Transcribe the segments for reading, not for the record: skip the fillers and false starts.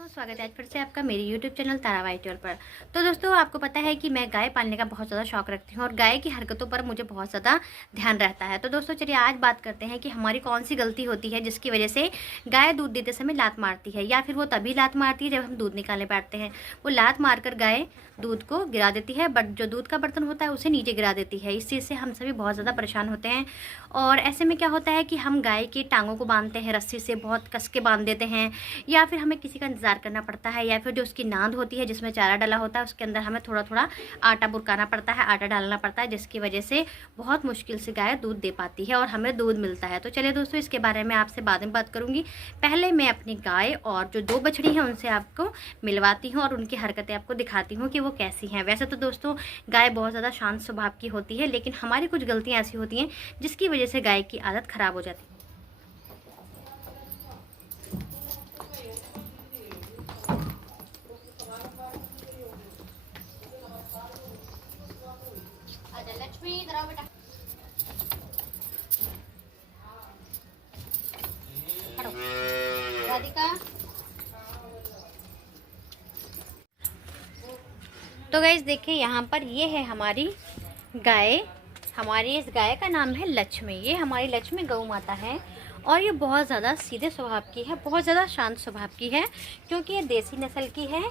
दोस्तों, स्वागत है आज फिर से आपका मेरे YouTube चैनल तारा वाइट पर। तो दोस्तों, आपको पता है कि मैं गाय पालने का बहुत ज़्यादा शौक रखती हूँ और गाय की हरकतों पर मुझे बहुत ज़्यादा ध्यान रहता है। तो दोस्तों, चलिए आज बात करते हैं कि हमारी कौन सी गलती होती है जिसकी वजह से गाय दूध देते समय लात मारती है, या फिर वो तभी लात मारती है जब हम दूध निकालने बैठते हैं। वो लात मारकर गाय दूध को गिरा देती है, बट जो दूध का बर्तन होता है उसे नीचे गिरा देती है। इस चीज़ से हम सभी बहुत ज़्यादा परेशान होते हैं। और ऐसे में क्या होता है कि हम गाय की टांगों को बांधते हैं, रस्सी से बहुत कस के बांध देते हैं, या फिर हमें किसी का इंतज़ार करना पड़ता है, या फिर जो उसकी नांद होती है जिसमें चारा डाला होता है उसके अंदर हमें थोड़ा थोड़ा आटा बुरकाना पड़ता है, आटा डालना पड़ता है, जिसकी वजह से बहुत मुश्किल से गाय दूध दे पाती है और हमें दूध मिलता है। तो चलिए दोस्तों, इसके बारे में आपसे बाद में बात करूँगी। पहले मैं अपनी गाय और जो 2 बछड़ी हैं उनसे आपको मिलवाती हूँ और उनकी हरकतें आपको दिखाती हूँ कि वो कैसी हैं। वैसे तो दोस्तों, गाय बहुत ज़्यादा शांत स्वभाव की होती है, लेकिन हमारी कुछ गलतियाँ ऐसी होती हैं जिसकी वजह से गाय की आदत खराब हो जाती है। लक्ष्मी इधर आओ बेटा, राधिका। तो गाइस देखिए, यहाँ पर ये है हमारी गाय। हमारी इस गाय का नाम है लक्ष्मी। ये हमारी लक्ष्मी गौ माता है और ये बहुत ज़्यादा सीधे स्वभाव की है, बहुत ज़्यादा शांत स्वभाव की है, क्योंकि ये देसी नस्ल की है।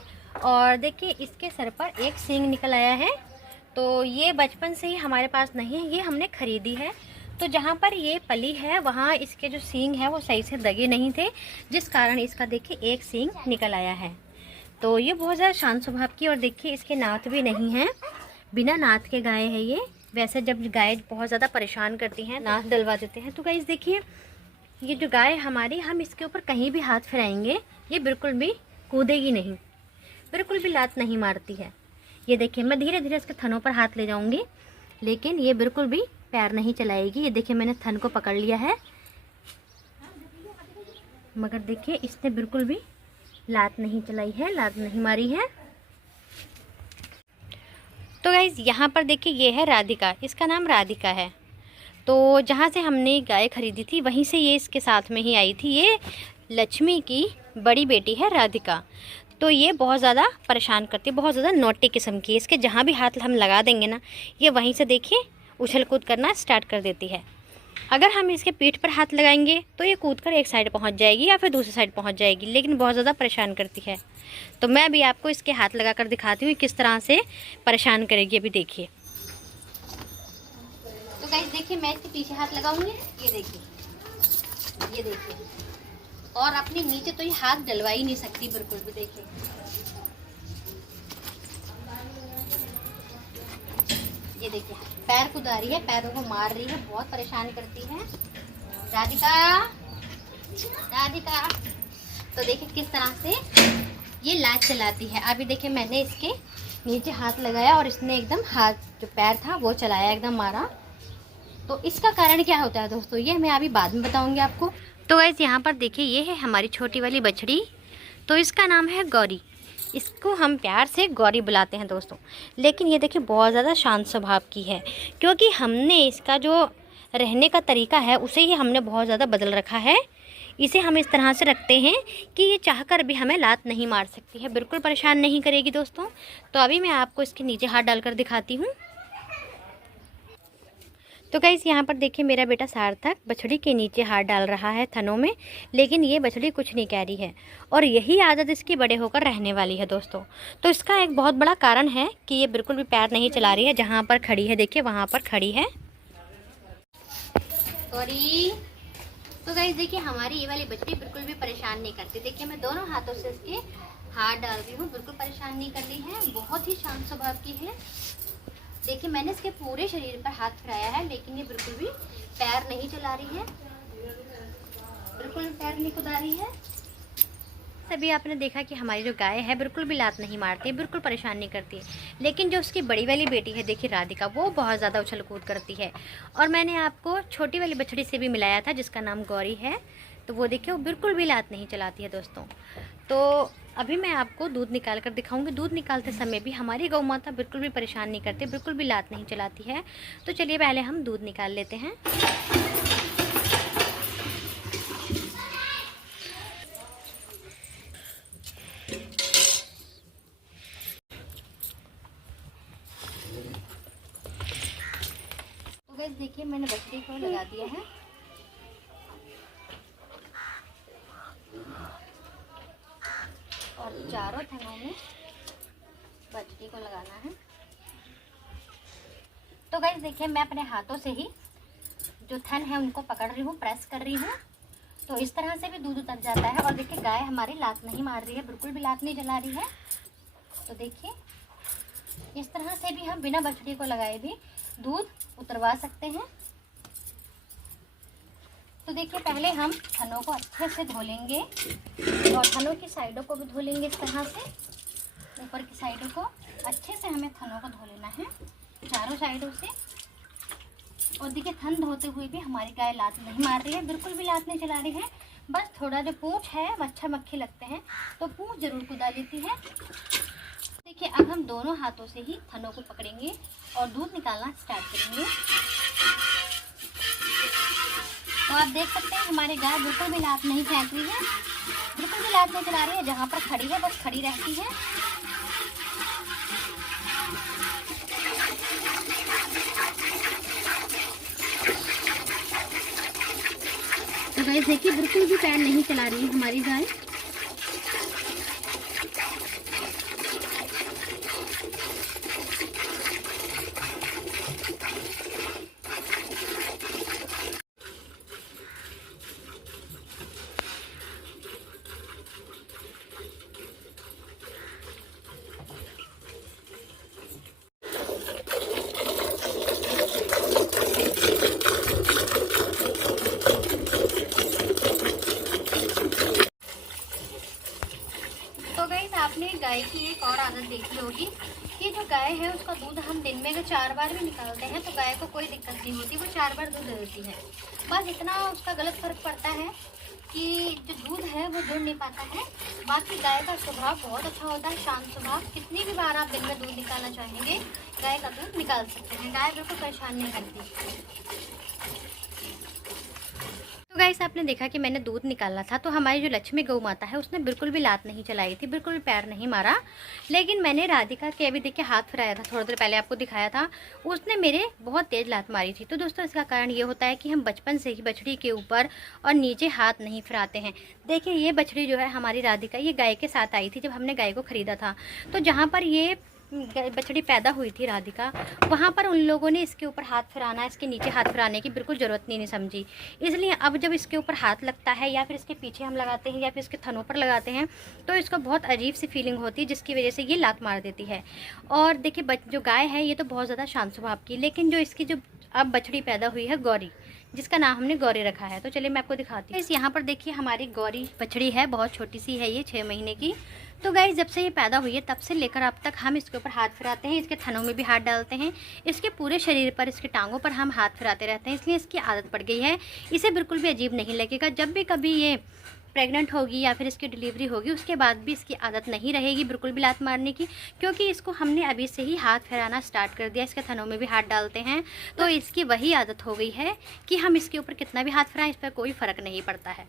और देखिए, इसके सर पर एक सींग निकल आया है। तो ये बचपन से ही हमारे पास नहीं है, ये हमने खरीदी है। तो जहाँ पर ये पली है वहाँ इसके जो सींग है वो सही से दगे नहीं थे, जिस कारण इसका देखिए एक सींग निकल आया है। तो ये बहुत ज़्यादा शांत स्वभाव की, और देखिए इसके नाथ भी नहीं है, बिना नाथ के गाय है ये। वैसे जब गाय बहुत ज़्यादा परेशान करती हैं नाथ डलवा देते हैं। तो गाइस देखिए, ये जो गाय हमारी, हम इसके ऊपर कहीं भी हाथ फिराएंगे ये बिल्कुल भी कूदेगी नहीं, बिल्कुल भी लात नहीं मारती है। ये देखिए, मैं धीरे धीरे इसके थनों पर हाथ ले जाऊंगी, लेकिन ये बिल्कुल भी पैर नहीं चलाएगी। ये देखिए, मैंने थन को पकड़ लिया है, मगर देखिए इसने बिल्कुल भी लात नहीं चलाई है, लात नहीं मारी है। तो गाइस यहाँ पर देखिए, ये है राधिका, इसका नाम राधिका है। तो जहाँ से हमने गाय खरीदी थी वहीं से ये इसके साथ में ही आई थी। ये लक्ष्मी की बड़ी बेटी है राधिका। तो ये बहुत ज़्यादा परेशान करती है, बहुत ज़्यादा नौटी किस्म की। इसके जहाँ भी हाथ हम लगा देंगे ना, ये वहीं से देखिए उछल कूद करना स्टार्ट कर देती है। अगर हम इसके पीठ पर हाथ लगाएंगे तो ये कूद कर एक साइड पहुँच जाएगी या फिर दूसरी साइड पहुँच जाएगी, लेकिन बहुत ज़्यादा परेशान करती है। तो मैं अभी आपको इसके हाथ लगा कर दिखाती हूँ किस तरह से परेशान करेगी। अभी देखिए। तो गाइस देखिए, मैं इसके पीछे हाथ लगाऊंगी, ये देखिए, ये देखिए, और अपने नीचे तो ये हाथ डलवा ही नहीं सकती बिल्कुल भी। देखिए, ये देखिए, पैर कुदा रही है, पैरों को मार रही है, बहुत परेशान करती है। राधिका, राधिका। तो देखिए किस तरह से ये लात चलाती है। अभी देखिए, मैंने इसके नीचे हाथ लगाया और इसने एकदम हाथ जो पैर था वो चलाया, एकदम मारा। तो इसका कारण क्या होता है दोस्तों, ये मैं अभी बाद में बताऊंगी आपको। तो गाइस यहाँ पर देखिए, ये है हमारी छोटी वाली बछड़ी। तो इसका नाम है गौरी। इसको हम प्यार से गौरी बुलाते हैं दोस्तों। लेकिन ये देखिए बहुत ज़्यादा शांत स्वभाव की है, क्योंकि हमने इसका जो रहने का तरीका है उसे ही हमने बहुत ज़्यादा बदल रखा है। इसे हम इस तरह से रखते हैं कि ये चाहकर भी हमें लात नहीं मार सकती है, बिल्कुल परेशान नहीं करेगी दोस्तों। तो अभी मैं आपको इसके नीचे हाथ डालकर दिखाती हूँ। तो गाइस यहाँ पर देखिए, मेरा बेटा सार्थक बछड़ी के नीचे हाथ डाल रहा है थनों में, लेकिन ये बछड़ी कुछ नहीं कह रही है, और यही आदत इसकी बड़े होकर रहने वाली है दोस्तों। तो इसका एक बहुत बड़ा कारण है कि ये बिल्कुल भी पैर नहीं चला रही है। जहाँ पर खड़ी है देखिए, वहाँ पर खड़ी है। तो गाइस देखिए, हमारी ये वाली बछड़ी बिल्कुल भी परेशान नहीं करती। देखिए, मैं दोनों हाथों से इसके हाथ डाल रही हूँ, बिल्कुल परेशान नहीं कर रही है, बहुत ही शांत स्वभाव की है। देखिए, मैंने इसके पूरे शरीर पर हाथ फिराया है, लेकिन ये बिल्कुल भी पैर नहीं चला रही है, बिल्कुल पैर नहीं कुदा रही है। तभी आपने देखा कि हमारी जो गाय है बिल्कुल भी लात नहीं मारती है, बिल्कुल परेशान नहीं करती। लेकिन जो उसकी बड़ी वाली बेटी है देखिए राधिका, वो बहुत ज़्यादा उछल कूद करती है। और मैंने आपको छोटी वाली बछड़ी से भी मिलाया था जिसका नाम गौरी है। तो वो देखिए, वो बिल्कुल भी लात नहीं चलाती है दोस्तों। तो अभी मैं आपको दूध निकाल कर दिखाऊंगी। दूध निकालते समय भी हमारी गौ माता बिल्कुल भी परेशान नहीं करती, बिल्कुल भी लात नहीं चलाती है। तो चलिए पहले हम दूध निकाल लेते हैं। गाइस देखिए मैंने बछड़ी को लगा दिया है। और चारों थनों में बछड़ी को लगाना है। तो गाइस देखिए मैं अपने हाथों से ही जो थन है उनको पकड़ रही हूँ, प्रेस कर रही हूँ। तो इस तरह से भी दूध उतर जाता है। और देखिए गाय हमारी लात नहीं मार रही है, बिल्कुल भी लात नहीं जला रही है। तो देखिए इस तरह से भी हम बिना बछड़ी को लगाए भी दूध उतरवा सकते हैं। तो देखिए पहले हम थनों को अच्छे से धो लेंगे और थनों की साइडों को भी धो लेंगे। इस तरह से ऊपर की साइडों को अच्छे से हमें थनों को धो लेना है, चारों साइडों से। और देखिए थन धोते हुए भी हमारी गाय लात नहीं मार रही है, बिल्कुल भी लात नहीं चला रही है। बस थोड़ा जो पूंछ है मच्छर मक्खी लगते हैं तो पूंछ जरूर कुदा लेती है। देखिए अब हम दोनों हाथों से ही थनों को पकड़ेंगे और दूध निकालना स्टार्ट करेंगे। तो आप देख सकते हैं हमारी गाय बिल्कुल भी लात नहीं फेंक रही है, बिल्कुल भी लात नहीं चला रही है। जहाँ पर खड़ी है बस खड़ी रहती है। तो गाइस देखिए बिल्कुल भी पैर नहीं चला रही है हमारी गाय। आपने गाय की एक और आदत देखी होगी कि जो गाय है उसका दूध हम दिन में अगर 4 बार भी निकालते हैं तो गाय को कोई दिक्कत नहीं होती, वो 4 बार दूध देती है। बस इतना उसका गलत फर्क पड़ता है कि जो दूध है वो जुड़ नहीं पाता है। बाकी गाय का स्वभाव बहुत अच्छा होता है, शांत स्वभाव। कितनी भी बार आप दिन में दूध निकालना चाहेंगे गाय का दूध निकाल सकते हैं। गाय बिल्कुल परेशान नहीं करती। तो गाइस आपने देखा कि मैंने दूध निकाला था तो हमारी जो लक्ष्मी गौ माता है उसने बिल्कुल भी लात नहीं चलाई थी, बिल्कुल भी पैर नहीं मारा। लेकिन मैंने राधिका के अभी देखिए हाथ फिराया था, थोड़ी देर पहले आपको दिखाया था, उसने मेरे बहुत तेज लात मारी थी। तो दोस्तों इसका कारण ये होता है कि हम बचपन से ही बछड़ी के ऊपर और नीचे हाथ नहीं फिराते हैं। देखिए ये बछड़ी जो है हमारी राधिका, ये गाय के साथ आई थी जब हमने गाय को खरीदा था। तो जहाँ पर ये बछड़ी पैदा हुई थी राधिका, वहाँ पर उन लोगों ने इसके ऊपर हाथ फिराना, इसके नीचे हाथ फिराने की बिल्कुल ज़रूरत नहीं समझी। इसलिए अब जब इसके ऊपर हाथ लगता है या फिर इसके पीछे हम लगाते हैं या फिर इसके थनों पर लगाते हैं तो इसको बहुत अजीब सी फीलिंग होती है, जिसकी वजह से ये लात मार देती है। और देखिए जो गाय है ये तो बहुत ज़्यादा शांत स्वभाव की, लेकिन जो इसकी जो अब बछड़ी पैदा हुई है गौरी, जिसका नाम हमने गौरी रखा है। तो चलिए मैं आपको दिखाती हूँ। यहाँ पर देखिए हमारी गौरी बछड़ी है, बहुत छोटी सी है ये, 6 महीने की। तो गाइस जब से ये पैदा हुई है तब से लेकर अब तक हम इसके ऊपर हाथ फिराते हैं, इसके थनों में भी हाथ डालते हैं, इसके पूरे शरीर पर, इसके टांगों पर हम हाथ फिराते रहते हैं। इसलिए इसकी आदत पड़ गई है, इसे बिल्कुल भी अजीब नहीं लगेगा। जब भी कभी ये प्रेग्नेंट होगी या फिर इसकी डिलीवरी होगी उसके बाद भी इसकी आदत नहीं रहेगी बिल्कुल भी लात मारने की, क्योंकि इसको हमने अभी से ही हाथ फिराना स्टार्ट कर दिया। इसके थनों में भी हाथ डालते हैं तो इसकी वही आदत हो गई है कि हम इसके ऊपर कितना भी हाथ फिराएं इस पर कोई फ़र्क नहीं पड़ता है।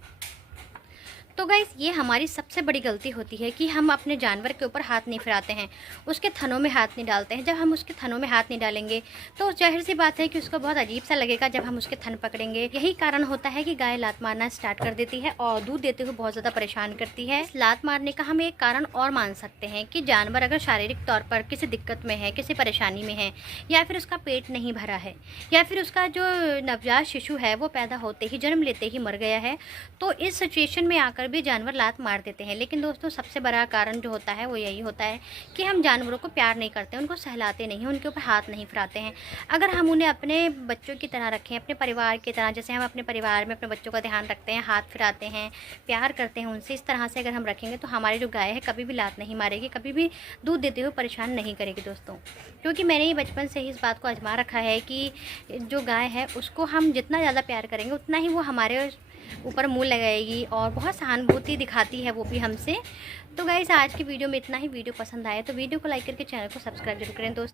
तो गाइस ये हमारी सबसे बड़ी गलती होती है कि हम अपने जानवर के ऊपर हाथ नहीं फिराते हैं, उसके थनों में हाथ नहीं डालते हैं। जब हम उसके थनों में हाथ नहीं डालेंगे तो जाहिर सी बात है कि उसको बहुत अजीब सा लगेगा जब हम उसके थन पकड़ेंगे। यही कारण होता है कि गाय लात मारना स्टार्ट कर देती है और दूध देते हुए बहुत ज़्यादा परेशान करती है। लात मारने का हम एक कारण और मान सकते हैं कि जानवर अगर शारीरिक तौर पर किसी दिक्कत में है, किसी परेशानी में है, या फिर उसका पेट नहीं भरा है, या फिर उसका जो नवजात शिशु है वो पैदा होते ही, जन्म लेते ही मर गया है, तो इस सिचुएशन में आकर भी जानवर लात मार देते हैं। लेकिन दोस्तों सबसे बड़ा कारण जो होता है वो यही होता है कि हम जानवरों को प्यार नहीं करते, उनको सहलाते नहीं, उनके ऊपर हाथ नहीं फिराते हैं। अगर हम उन्हें अपने बच्चों की तरह रखें, अपने परिवार की तरह, जैसे हम अपने परिवार में अपने बच्चों का ध्यान रखते हैं, हाथ फिराते हैं, प्यार करते हैं उनसे, इस तरह से अगर हम रखेंगे तो हमारी जो गाय है कभी भी लात नहीं मारेगी, कभी भी दूध देते हुए परेशान नहीं करेगी दोस्तों। क्योंकि मैंने ये बचपन से ही इस बात को आजमा रखा है कि जो गाय है उसको हम जितना ज़्यादा प्यार करेंगे उतना ही वो हमारे ऊपर मुंह लगाएगी और बहुत सहानुभूति दिखाती है वो भी हमसे। तो गाइस आज की वीडियो में इतना ही। वीडियो पसंद आए तो वीडियो को लाइक करके चैनल को सब्सक्राइब जरूर करें दोस्तों।